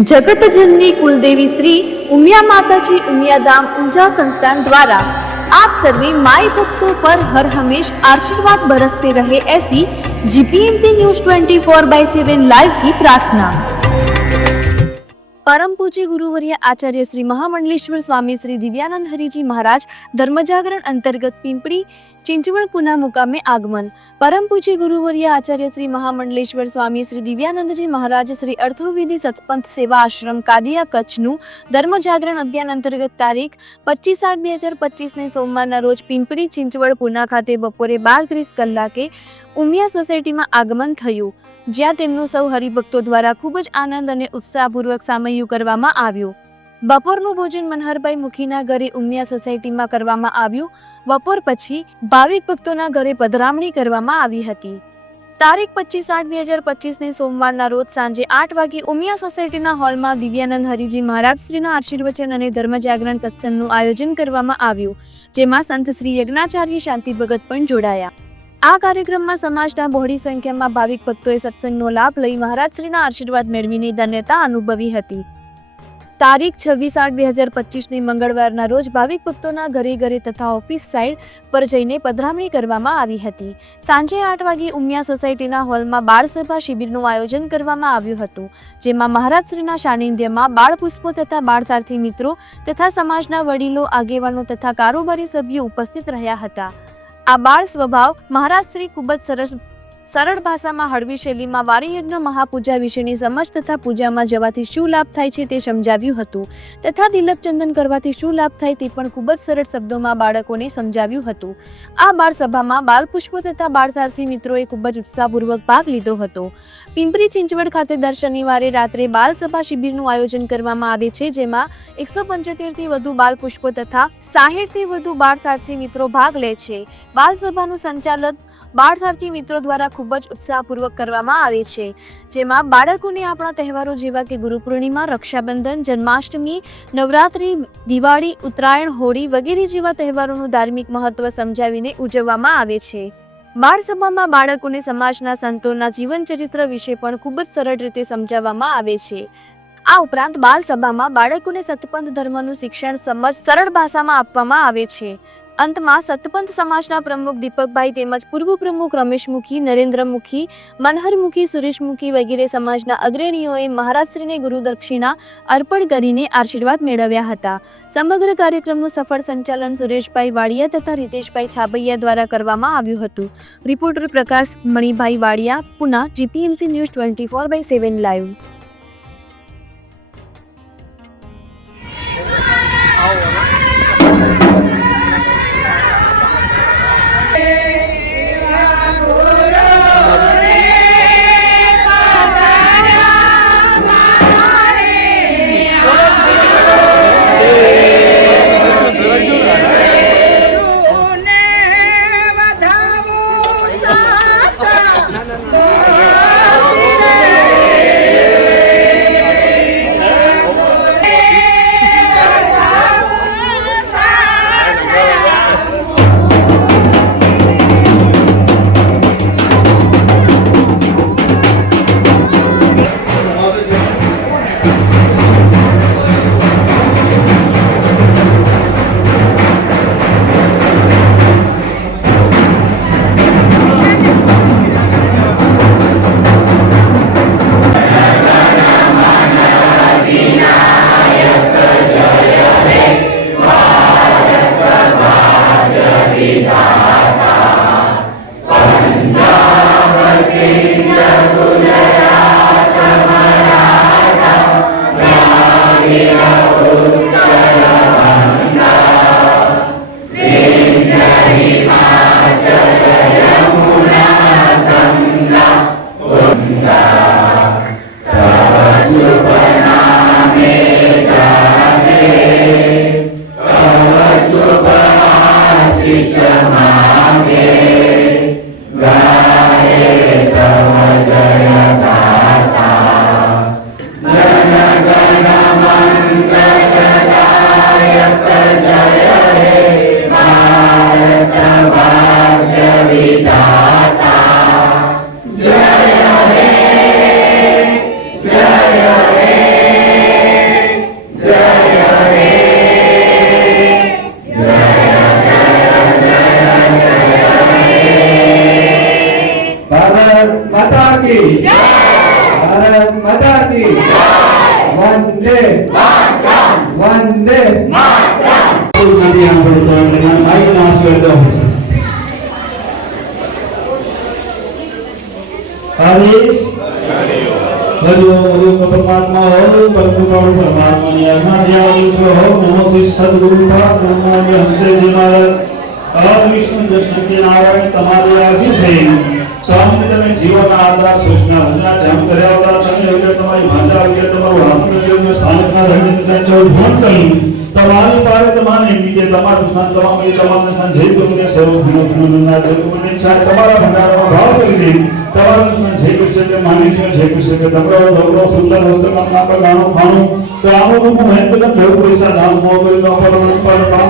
જગતજનની કુલદેવી શ્રી ઉમિયા માતાજી ઉમિયાધામ ઊંઝા સંસ્થાન દ્વારા આપ સર્વે માય ભક્તો પર હર હંમેશ આશીર્વાદ બરસતે રહે એસી GPMC news twenty four by seven live કી પ્રાર્થના. પરમ પૂજ્ય ગુરુવર્ય આચાર્ય શ્રી મહામંડલેશ્વર સ્વામી શ્રી દિવ્યાનંદ હરિજી મહારાજ ધર્મજાગરણ અંતર્ગત પિંપળી ચિંચવડ પુના મુકામે આગમન. પરમ પૂજ્ય ગુરુવર્ય આચાર્ય શ્રી મહામંડલેશ્વર સ્વામી શ્રી દિવ્યાનંદજી મહારાજ શ્રી અર્થવિધિ સતપંથ સેવા આશ્રમ કાદિયા કચ્છનું ધર્મજાગરણ અભિયાન અંતર્ગત તારીખ પચીસ આઠ બે હજાર પચીસને સોમવારના રોજ પિંપળી ચિંચવડ પુના ખાતે બપોરે બાર ત્રીસ કલાકે ઉમિયા સોસાયટીમાં આગમન થયું, જ્યાં તેમનું સૌ હરિભક્તો દ્વારા ખૂબ જ આનંદ અને ઉત્સાહપૂર્વક સામયુ કરવામાં આવ્યું. બપોરનું ભોજન મનહરભાઈ મુખીના ઘરે ઉમિયા સોસાયટીમાં કરવામાં આવ્યું. બપોર પછી ભાવિક ભક્તોના ઘરે પધરામણી કરવામાં આવી હતી. તારીખ પચીસ આઠ બે હજાર પચીસને સોમવારના રોજ સાંજે આઠ વાગે ઉમિયા સોસાયટીના હોલમાં દિવ્યાનંદ હરિજી મહારાજ શ્રીના આશીર્વચન અને ધર્મજાગરણ સત્સંગનું આયોજન કરવામાં આવ્યું, જેમાં સંત શ્રી યજ્ઞાચાર્ય શાંતિ ભગત પણ જોડાયા. આ કાર્યક્રમમાં સમાજના બહોળી સંખ્યામાં ભાવિક ભક્તોએ સત્સંગનો લાભ લઈ મહારાજશ્રીના આશીર્વાદ મેળવીને ધન્યતા અનુભવી હતી. તારીખ છવ્વીસ આઠ બે હજાર પચીસની મંગળવારના રોજ ભાવિક ભક્તોના ઘરે ઘરે તથા ઓફિસ સાઇડ પર જઈને પધરામણી કરવામાં આવી હતી. સાંજે આઠ વાગે ઉમિયા સોસાયટીના હોલમાં બાળ સભા શિબિરનું આયોજન કરવામાં આવ્યું હતું, જેમાં મહારાજશ્રીના સાનિધ્યમાં બાળ પુષ્પો તથા બાળ સારથી મિત્રો તથા સમાજના વડીલો, આગેવાનો તથા કારોબારી સભ્યો ઉપસ્થિત રહ્યા હતા. આ બાળ સ્વભાવ મહારાજશ્રી ખૂબ જ સરસ સરળ ભાષામાં હળવી શૈલીમાં વારીયજ્ઞ મહાપૂજા વિશેની સમજ તથા પૂજામાં જવાથી શું લાભ થાય છે તે સમજાવ્યું હતું. તથા તિલકચંદન કરવાથી શું લાભ થાય તે પણ ખૂબ જ સરળ શબ્દોમાં બાળકોને સમજાવ્યું હતું. આ બાળ સભામાં બાળ પુષ્પો તથા બાળ સારથી મિત્રોએ ખૂબ જ ઉત્સાહપૂર્વક ભાગ લીધો હતો. પિંપરી ચિંચવડ ખાતે દર શનિવારે રાત્રે બાળ સભા શિબિરનું આયોજન કરવામાં આવે છે, જેમાં એકસો પંચોતેરથી વધુ બાળ પુષ્પો તથા સાહીઠથી વધુ બાળ સારથી મિત્રો ભાગ લે છે. બાળ સભાનું સંચાલન બાળ સારથી મિત્રો દ્વારા ખૂબ જ ઉત્સાહપૂર્વક કરવામાં આવે છે. જેમાં બાળકોને આપણા તહેવારો જેવા કે ગુરુ પૂર્ણિમા, રક્ષાબંધન, જન્માષ્ટમી, નવરાત્રિ, દિવાળી, ઉત્તરાયણ, હોળી વગેરે જેવા તહેવારોનું ધાર્મિક મહત્વ સમજાવીને ઉજવવામાં આવે છે. બાળ સભામાં બાળકોને સમાજના સંતોના જીવન ચરિત્ર વિશે પણ ખૂબ જ સરળ રીતે સમજાવવામાં આવે છે. આ ઉપરાંત બાળસભામાં બાળકોને સતપંથ ધર્મનું શિક્ષણ સમજ સરળ ભાષામાં આપવામાં આવે છે. અંતમાં સતપંથ સમાજના પ્રમુખ દીપકભાઈ તેમજ પૂર્વ પ્રમુખ રમેશમુખી, નરેન્દ્રમુખી, મનહરમુખી, સુરેશમુખી વગેરે સમાજના અગ્રણીઓએ મહારાજશ્રીને ગુરુદક્ષિણા અર્પણ કરીને આશીર્વાદ મેળવ્યા હતા. સમગ્ર કાર્યક્રમનું સફળ સંચાલન સુરેશભાઈ વાડિયા તથા રીતેશભાઈ છાબૈયા દ્વારા કરવામાં આવ્યું હતું. Reporter Prakash Manibhai Wadia, Pune, GPMC news twenty four by seven live. અલગ વિષ્ણુ કૃષ્ણ તમારી આશીષ છે સ્વામી તમે જીવનના આધાર સૂચના કર્યા હતા તમે એટલે તમારી ભાષા એટલે તમારું તમારી પાસે તમારે નીચે તમારું સ્થાન તમામ એ તમામને સ્થાન જઈ ગયું કે સર્વ ધનો ધનના મને ઈચ્છા તમારા ભંડારમાં ભાવ કરી દે. તમારું સ્થાન જે છે કે માની છે જે છે કે તમારો દોરો સુંદર વસ્ત્રમાં કામના પર નાનો ખાણું. તો આનું રૂપ મહેનત કદમ બહુ પૈસા દાન મો કરી નો પર પર કામ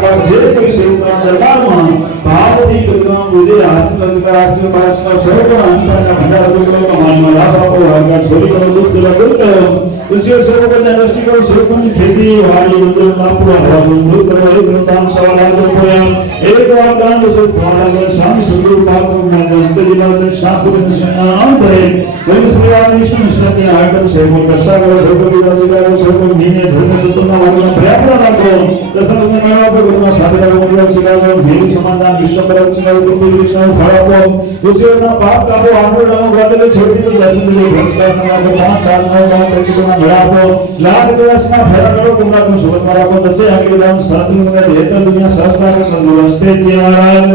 પર જે કોઈ સેવના દરબારમાં ભાવથી ગગન બુદ્ધિ આશીર્વાદ કર આશીર્વાદ કર સર્વ અંતરના ભંડાર રૂપ કમાનમાં લાભ આપો આગળ છોડી કરો દૂર કરો. ઉસે સર્વ કલ્યાણ દ્રષ્ટિ ખેતી વાળી મંદિર કાપુરા હવા દૂર કરો એક ગ્રંથાન સવાલ પોયા એક વાર ગાંડ સો સવાલ સ્વામી સુગુરુ પાપુ ના દસ્તે દિલા શાકુર નિશાન કરે ગણ શ્રીવાદ વિષ્ણુ સત્ય આટમ સેવો કક્ષા કરો સર્વ દિલા સિલારો સર્વ નીને ધર્મ સત્યના માર્ગના પ્રયાસ રાખો. દસમ મેળા પર ગુરુના સાધના મુદ્રા સિલારો ભેરી સમાધાન વિશ્વ પર સિલારો કુંતી વિષ્ણુ ફળ આપો. પાપ કાપો આંખો ડામો છોડી દો દર્શન દે ભક્ષ્યા ના પાંચ ચાર નવ નવ પ્રતિકોના મેળા આપો લાખ દિવસના ફેરા કરો કુંડા કો સુગત રાખો દસે આગળ દામ સાધુ ને બેતર દુનિયા સહસ્ત્રા કે સંગોસ્તે જે મહારાજ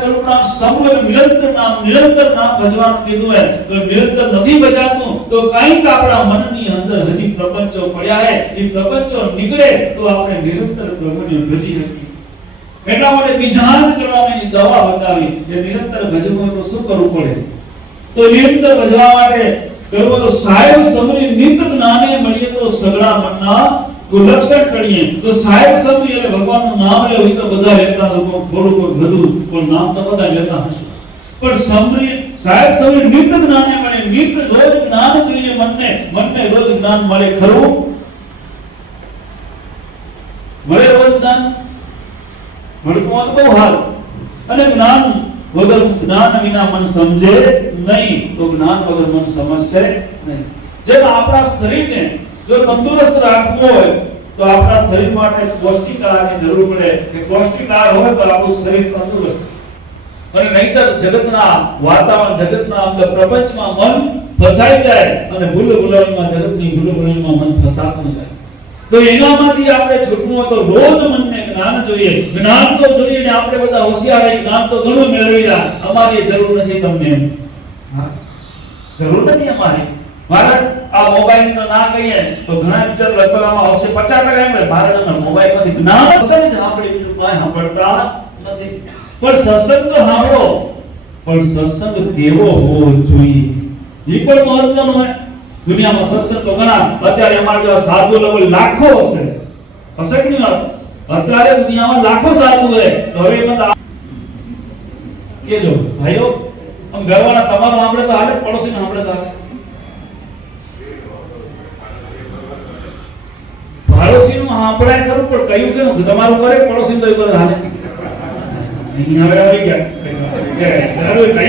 કહ્યું નામ નિરંતર નામ, નિરંતર તો શું કરવું પડે? તો નિરંતર ભજવા માટે કરવો તો મળીએ તો સગળા મનના અને જ્ઞાન વગર જ્ઞાન વિના મન સમજે નહીં. તો જ્ઞાન વગર મન સમજશે નહીં. જેમ આપણા શરીરને જો તંદુરસ્ત રાખવું હોય, તો આપણા શરીર માટે પૌષ્ટિક આહારની જરૂર પડે. કે પૌષ્ટિક આહાર હોય તો આપણું શરીર તંદુરસ્ત અને નહીતર જગતના વાતાવરણ, જગતના અંદર પ્રપંચમાં મન ફસાઈ જાય અને ભૂલ ભૂલાણીમાં જગતની ભૂલ ભૂલાણીમાં મન ફસાતું જાય. તો એનામાંથી આપણે છૂટવું તો રોજ મનને જ્ઞાન જોઈએ. જ્ઞાન તો જોઈએ ને આપણે બધા હોશિયાર જ્ઞાન તો ઘણું મેળવી રહ્યા. અમારી જરૂર નથી તમને. જરૂર નથી અમારી. મહારાજ આ મોબાઈલ નો ના કહીએ, તો ઘણા વિચાર લખવામાં આવશે. 50% એમ ભારત અમે મોબાઈલમાંથી જ્ઞાન સત્સંગ સાંભળી બીજું કઈ સાંભળતા નથી. પણ સત્સંગ તો સાંભળો. પણ સત્સંગ કેવો હોવો જોઈએ? એ પણ મહત્વનું હોય. દુનિયામાં સત્સંગ તો ઘણા. અત્યારે અમારા જેવા સાધુ લોકો લાખો હશે. હશે કે નહીં? અત્યારે દુનિયામાં લાખો સાધુ હોય તો હવે એમાં કેજો, ભાઈઓ, આમ ગરવાના તમારો સાંભળે તો હાલે પડોશી સાંભળે તો હાલે. પાડોશી નું સાંભળાય ખરું પણ કયું કેવું તમારું કરે પડોશી તો એ કરે હાલે.